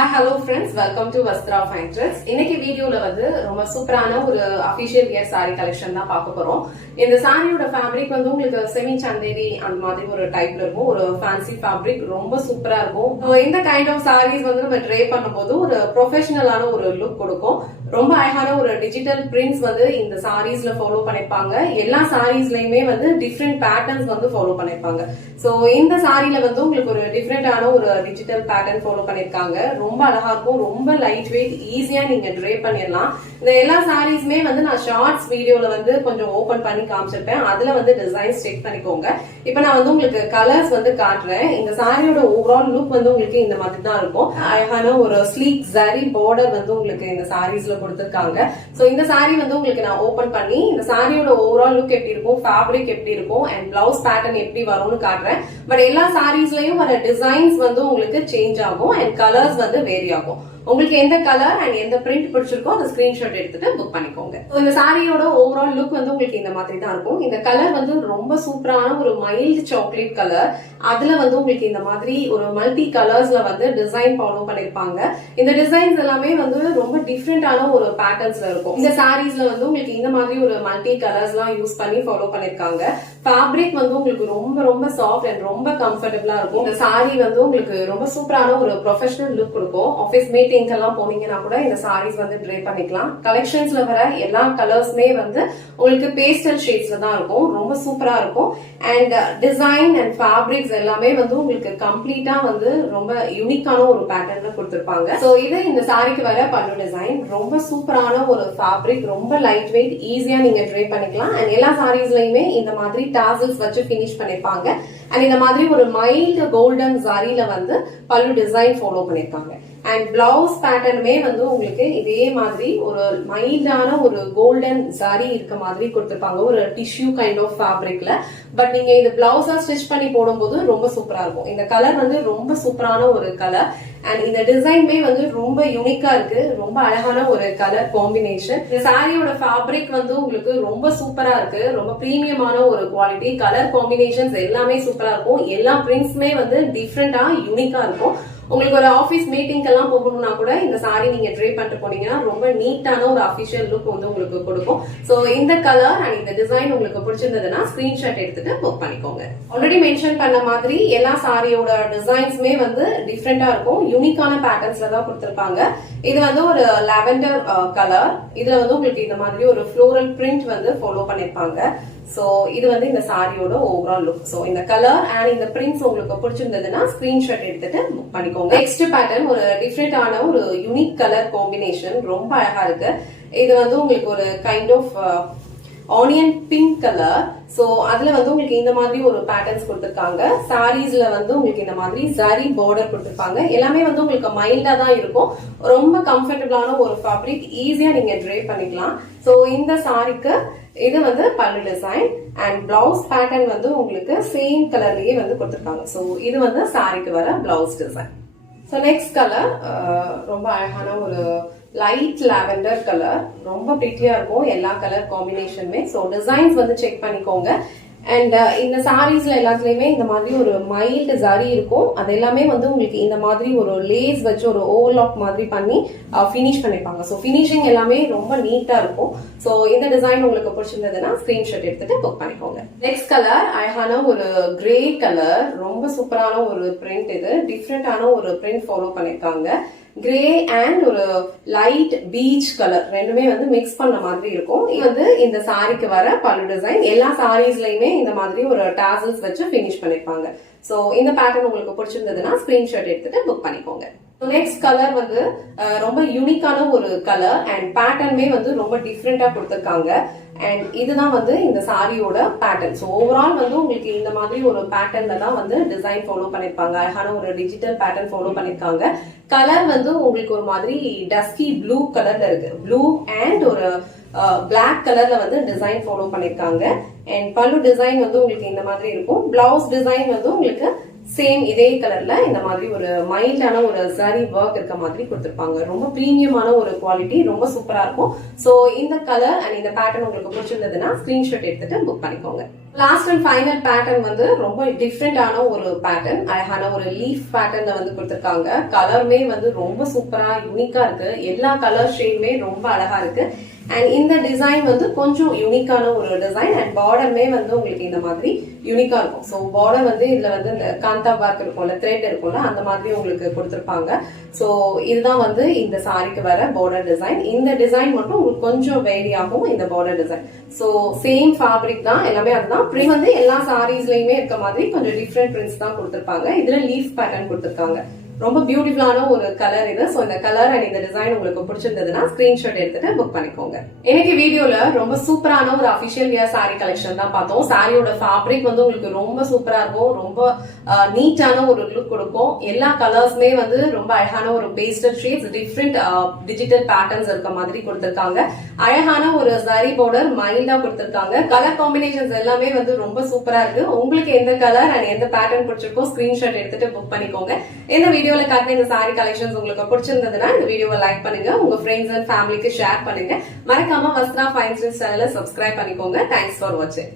Hi, hello friends. Welcome to Vastra Fine Threads. இன்னைக்கு வீடியோல வந்து ரொம்ப சூப்பரான ஒரு அபிஷியல் வியர் சாரி கலெக்ஷன் தான் பார்க்க போறோம். இந்த சாரியோட ஃபேப்ரிக் வந்து உங்களுக்கு செமி சந்தேரி அந்த மாதிரி ஒரு டைப்ல இருக்கும். ஒரு ஃபேன்சி ஃபேப்ரிக் ரொம்ப சூப்பரா இருக்கும். இந்த கைண்ட் ஆஃப் சாரீஸ் வந்து நம்ம ட்ரே பண்ணும்போது ஒரு ப்ரொஃபஷனலான ஒரு லுக் கொடுக்கும். ரொம்ப அழகான ஒரு டிஜிட்டல் பிரிண்ட்ஸ் வந்து இந்த சாரீஸ்ல ஃபாலோ பண்ணிருப்பாங்க. எல்லா சாரீஸ்லயுமே வந்து டிஃப்ரெண்ட் பேட்டர்ன்ஸ் வந்து ஃபாலோ பண்ணிருப்பாங்க. சோ இந்த சாரில வந்து உங்களுக்கு ஒரு டிஃப்ரெண்டான ஒரு டிஜிட்டல் பேட்டர்ன் ஃபாலோ பண்ணிருக்காங்க. ரொம்ப அழகா இருக்கும். ரொம்ப லைட் வெயிட், ஈஸியா நீங்க ட்ரே பண்ணிடலாம். இந்த எல்லா சாரீஸ்மே வந்து நான் ஷார்ட்ஸ் வீடியோல வந்து கொஞ்சம் ஓபன் பண்ணி காமிச்சிருப்பேன். அதுல வந்து டிசைன்ஸ் செக் பண்ணிக்கோங்க. இப்ப நான் வந்து உங்களுக்கு கலர்ஸ் வந்து காட்டுறேன். இந்த சாரியோட ஓவரால் லுக் வந்து உங்களுக்கு இந்த மாதிரி தான் இருக்கும். அழகான ஒரு ஸ்லீக் ஜரி பார்டர் வந்து உங்களுக்கு இந்த சாரீஸ்ல கொடுத்திருக்காங்க. சோ இந்த சாரி வந்து உங்களுக்கு நான் ஓபன் பண்ணி இந்த சாரியோட ஓவரால் லுக் எப்படி இருக்கும், ஃபேப்ரிக் எப்படி இருக்கும் அண்ட் பிளவுஸ் பேட்டர்ன் எப்படி வரும்னு காட்டுறேன். பட் எல்லா சாரீஸ்லயும் வர டிசைன்ஸ் வந்து உங்களுக்கு சேஞ்ச் ஆகும் அண்ட் கலர்ஸ் வந்து வேரி ஆகும். உங்களுக்கு எந்த கலர் அண்ட் எந்த பிரிண்ட் பிடிச்சிருக்கோ அந்த ஸ்கிரீன்ஷாட் எடுத்துட்டு புக் பண்ணிக்கோங்க. இந்த சாரியோட ஓவரால் லுக் வந்து உங்களுக்கு இந்த மாதிரி தான் இருக்கும். இந்த கலர் வந்து ரொம்ப சூப்பரான ஒரு மைல்டு சாக்லேட் கலர். அதுல வந்து உங்களுக்கு இந்த மாதிரி ஒரு மல்டி கலர்ஸ்ல வந்து டிசைன் ஃபாலோ பண்ணிருப்பாங்க. இந்த டிசைன்ஸ் எல்லாமே வந்து ரொம்ப டிஃப்ரெண்டான ஒரு பேட்டர்ன்ஸ்ல இருக்கும். இந்த சாரீஸ்ல வந்து உங்களுக்கு இந்த மாதிரி ஒரு மல்டி கலர்ஸ் எல்லாம் யூஸ் பண்ணி ஃபாலோ பண்ணிருக்காங்க. ஃபேப்ரிக் வந்து உங்களுக்கு ரொம்ப ரொம்ப சாஃப்ட் அண்ட் ரொம்ப கம்ஃபர்டபுளா இருக்கும். இந்த சாரி வந்து உங்களுக்கு ரொம்ப சூப்பரான ஒரு ப்ரொஃபஷனல் லுக் கொடுக்கும். ஆஃபீஸ் மீட்டிங் எல்லாம் போனீங்கன்னா கூட இந்த சாரீஸ் வந்து ட்ரே பண்ணிக்கலாம். கலெக்ஷன்ஸ்ல வர எல்லா கலர்ஸ்மே வந்து உங்களுக்கு பேஸ்டல் ஷேட்ஸ்ல தான் இருக்கும். ரொம்ப சூப்பரா இருக்கும். அண்ட் டிசைன் அண்ட் ஃபேப்ரிக்ஸ் எல்லாமே வந்து உங்களுக்கு கம்ப்ளீட்டா வந்து ரொம்ப யூனிக்கான ஒரு பேட்டர்ன்ல கொடுத்திருப்பாங்க. சோ இது இந்த சாரிக்கு வர பல்லு டிசைன். ரொம்ப சூப்பரான ஒரு ஃபேப்ரிக், ரொம்ப லைட் வெயிட், ஈஸியா நீங்க ட்ரே பண்ணிக்கலாம். அண்ட் எல்லா சாரீஸ்லயுமே இந்த மாதிரி டாசல்ஸ் வச்சு பினிஷ் பண்ணிருப்பாங்க. அண்ட் இந்த மாதிரி ஒரு மைல்டு கோல்டன் சாரியில வந்து பல்லு டிசைன் ஃபாலோ பண்ணிருக்காங்க. அண்ட் பிளவுஸ் பேட்டர்னுமே வந்து உங்களுக்கு இதே மாதிரி ஒரு மைல்டான ஒரு கோல்டன் சாரி இருக்க மாதிரி கொடுத்திருப்பாங்க. ஒரு டிஷ்யூ கைண்ட் ஆஃப் ஃபேப்ரிக்ல. பட் நீங்க இந்த பிளவுஸா ஸ்டிச் பண்ணி போடும்போது ரொம்ப சூப்பரா இருக்கும். இந்த கலர் வந்து ரொம்ப சூப்பரான ஒரு கலர். அண்ட் இந்த டிசைன்மே வந்து ரொம்ப யூனிக்கா இருக்கு. ரொம்ப அழகான ஒரு கலர் காம்பினேஷன். இந்த சாரியோட ஃபேப்ரிக் வந்து உங்களுக்கு ரொம்ப சூப்பரா இருக்கு. ரொம்ப பிரீமியமான ஒரு குவாலிட்டி. கலர் காம்பினேஷன்ஸ் எல்லாமே சூப்பரா இருக்கும். எல்லா பிரிண்ட்ஸ்மே வந்து டிஃப்ரெண்டா யூனிக்கா இருக்கும். உங்களுக்கு ஒரு ஆபீஸ் மீட்டிங் எல்லாம் போகணும்னா கூட இந்த சாரி நீங்க ட்ரே பண்ணிட்டு போனீங்கன்னா ரொம்ப நீட்டான ஒரு அபிஷியல் லுக் வந்து உங்களுக்கு கொடுக்கும். சோ இந்த கலர் அண்ட் இந்த டிசைன் உங்களுக்கு பிடிச்சிருந்ததுன்னா ஸ்கிரீன்ஷாட் எடுத்துட்டு புக் பண்ணிக்கோங்க. ஆல்ரெடி மென்ஷன் பண்ண மாதிரி எல்லா சாரியோட டிசைன்ஸ்மே வந்து டிஃப்ரெண்டா இருக்கும். யூனிக்கான பேட்டர்ன்ஸ்ல தான் கொடுத்திருப்பாங்க. இது வந்து ஒரு லாவெண்டர் கலர். இதுல வந்து உங்களுக்கு இந்த மாதிரி ஒரு ஃப்ளோரல் பிரிண்ட் வந்து ஃபாலோ பண்ணிருப்பாங்க. சோ இது வந்து இந்த சாரியோட ஓவரால் லுக். சோ இந்த கலர் அண்ட் இந்த பிரிண்ட்ஸ் உங்களுக்கு பிடிச்சிருந்ததுன்னா ஸ்கிரீன்ஷாட் எடுத்துட்டு புக் பண்ணிக்கோங்க. நெக்ஸ்ட் பேட்டர்ன் ஒரு டிஃப்ரெண்டான ஒரு யூனிக் கலர் காம்பினேஷன். ரொம்ப அழகா இருக்கு. இது வந்து உங்களுக்கு ஒரு kind of onion pink colour. So அதுல வந்து உங்களுக்கு இந்த மாதிரி ஒரு பேட்டர்ன்ஸ் கொடுத்திருக்காங்க. சாரீஸ்ல வந்து உங்களுக்கு இந்த மாதிரி ஜரி பார்டர் கொடுத்திருப்பாங்க. எல்லாமே வந்து உங்களுக்கு மைல்டா தான் இருக்கும். ரொம்ப கம்ஃபர்டபுளான ஒரு ஃபேப்ரிக். ஈஸியா நீங்க ட்ரே பண்ணிக்கலாம். சோ இந்த சாரிக்கு இது வந்து பல்லு டிசைன் அண்ட் பிளவுஸ் பேட்டர்ன் வந்து உங்களுக்கு சேம் கலர்லயே வந்து கொடுத்திருக்காங்க. சோ இது வந்து சாரிக்கு வர blouse design. So next colour ரொம்ப அழகான ஒரு லைட் லாவெண்டர் கலர். ரொம்ப பிரிட்டியா இருக்கும் எல்லா கலர் காம்பினேஷனுமே. சோ டிசைன்ஸ் வந்து செக் பண்ணிக்கோங்க. அண்ட் இந்த சாரீஸ்ல எல்லாத்துலயுமே இந்த மாதிரி ஒரு மைல்டு ஜரி இருக்கும். அது எல்லாமே வந்து உங்களுக்கு இந்த மாதிரி ஒரு லேஸ் வச்சு ஒரு ஓவர்லாக் மாதிரி பண்ணி பினிஷ் பண்ணிருப்பாங்க. சோ பினிஷிங் எல்லாமே ரொம்ப நீட்டா இருக்கும். சோ இந்த டிசைன் உங்களுக்கு பிடிச்சிருந்ததுன்னா ஸ்கிரீன்ஷாட் எடுத்துட்டு புக் பண்ணிக்கோங்க. நெக்ஸ்ட் கலர் அழகான ஒரு கிரே கலர். ரொம்ப சூப்பரான ஒரு பிரிண்ட். இது டிஃப்ரெண்டான ஒரு பிரிண்ட் ஃபாலோ பண்ணிருக்காங்க. கிரே அண்ட் ஒரு லைட் பீச் கலர் ரெண்டுமே வந்து மிக்ஸ் பண்ண மாதிரி இருக்கும். இது வந்து இந்த சாரிக்கு வர பல்லு டிசைன். எல்லா சாரீஸ்லயுமே இந்த மாதிரி ஒரு டாசல்ஸ் வச்சு பினிஷ் பண்ணிருப்பாங்க. சோ இந்த பேட்டர்ன் உங்களுக்கு பிடிச்சிருந்ததுன்னா ஸ்கிரீன்ஷாட் எடுத்துட்டு புக் பண்ணிக்கோங்க. நெக்ஸ்ட் கலர் வந்து ரொம்ப யூனிக்கான ஒரு கலர் அண்ட் பேட்டர்னுமே வந்து ரொம்ப டிஃப்ரெண்டா கொடுத்திருக்காங்க. அண்ட் இதுதான் வந்து இந்த சாரியோட பேட்டர்ன். ஸோ ஓவரால் வந்து உங்களுக்கு இந்த மாதிரி ஒரு பேட்டர்ன்ல தான் வந்து டிசைன் ஃபாலோ பண்ணிருப்பாங்க. அழகான ஒரு டிஜிட்டல் பேட்டர்ன் ஃபாலோ பண்ணிருக்காங்க. கலர் வந்து உங்களுக்கு ஒரு மாதிரி டஸ்கி ப்ளூ கலர்ல இருக்கு. ப்ளூ அண்ட் ஒரு பிளாக் கலர்ல வந்து டிசைன் ஃபாலோ பண்ணிருக்காங்க. அண்ட் பல்லு டிசைன் வந்து உங்களுக்கு இந்த மாதிரி இருக்கும். பிளவுஸ் டிசைன் வந்து உங்களுக்கு சேம் இதே கலர்ல இந்த மாதிரி ஒரு மைல்டான ஒரு சாரி ஒர்க் இருக்க மாதிரி கொடுத்திருப்பாங்க. ரொம்ப பிரீமியமான ஒரு குவாலிட்டி. ரொம்ப சூப்பரா இருக்கும். சோ இந்த கலர் அண்ட் இந்த பேட்டர்ன் உங்களுக்கு பிடிச்சிருந்ததுன்னா ஸ்கிரீன்ஷாட் எடுத்துட்டு புக் பண்ணிக்கோங்க. லாஸ்ட் அண்ட் ஃபைனல் பேட்டர்ன் வந்து ரொம்ப டிஃப்ரெண்டான ஒரு பேட்டர்ன், அழகான ஒரு லீஃப் பேட்டர்ன்ல வந்து கொடுத்திருக்காங்க. கலருமே வந்து ரொம்ப சூப்பரா யூனிக்கா இருக்கு. எல்லா கலர் ஷேடுமே ரொம்ப அழகா இருக்கு. அண்ட் இந்த டிசைன் வந்து கொஞ்சம் யூனிக்கான ஒரு டிசைன் அண்ட் பார்டருமே வந்து உங்களுக்கு இந்த மாதிரி யூனிக்கா இருக்கும். ஸோ பார்டர் வந்து இதுல வந்து இந்த காந்தா ஒர்க் இருக்கும்ல, த்ரெட் இருக்கும்ல, அந்த மாதிரி உங்களுக்கு கொடுத்திருப்பாங்க. ஸோ இதுதான் வந்து இந்த சாரிக்கு வர பார்டர் டிசைன். இந்த டிசைன் மட்டும் உங்களுக்கு கொஞ்சம் வேரி ஆகும் இந்த border design. So same fabric தான், எல்லாமே அதுதான். பிரிண்ட் வந்து எல்லா சாரீஸ்லயுமே இருக்க மாதிரி கொஞ்சம் டிஃப்ரெண்ட் பிரிண்ட்ஸ் தான் கொடுத்திருப்பாங்க. இதுல லீஃப் பேட்டர்ன் கொடுத்திருக்காங்க. ரொம்ப பியூட்டிஃபுல்லான ஒரு கலர் இது. சோ இந்த கலர் அண்ட் இந்த டிசைன் உங்களுக்கு பிடிச்சிருந்ததுன்னா ஸ்கிரீன்ஷாட் எடுத்துட்டு புக் பண்ணிக்கோங்க. இன்னைக்கு வீடியோல ரொம்ப சூப்பரான ஒரு அபிஷியல் வியர் சாரி கலெக்ஷன் தான் பார்த்தோம். சாரியோட ஃபேப்ரிக் வந்து உங்களுக்கு ரொம்ப சூப்பரா இருக்கும். ரொம்ப நீட்டான ஒரு லுக் கொடுக்கும். எல்லா கலர்ஸ்மே வந்து ரொம்ப அழகான ஒரு pastel shades, different digital patterns இருக்க மாதிரி கொடுத்திருக்காங்க. அழகான ஒரு சாரி பார்டர் மைல்டா கொடுத்திருக்காங்க. கலர் காம்பினேஷன்ஸ் எல்லாமே வந்து ரொம்ப சூப்பரா இருக்கு. உங்களுக்கு எந்த கலர் அண்ட் எந்த பேட்டர்ன் பிடிச்சிருக்கோ ஸ்கிரீன்ஷாட் எடுத்துட்டு புக் பண்ணிக்கோங்க. இந்த வீடியோல காட்டின இந்த சாரி கலெக்ஷன்ஸ் உங்களுக்கு பிடிச்சிருந்ததுன்னா இந்த வீடியோவை லைக் பண்ணுங்க, உங்க ஃப்ரெண்ட்ஸ் அண்ட் ஃபேமிலிக்கு ஷேர் பண்ணுங்க. மறக்காம வஸ்த்ரா ஃபைன் ஸ்டைல்ஸ் சேனலை சப்ஸ்கிரைப் பண்ணிக்கோங்க. தேங்க்ஸ் ஃபார் வாட்சிங்.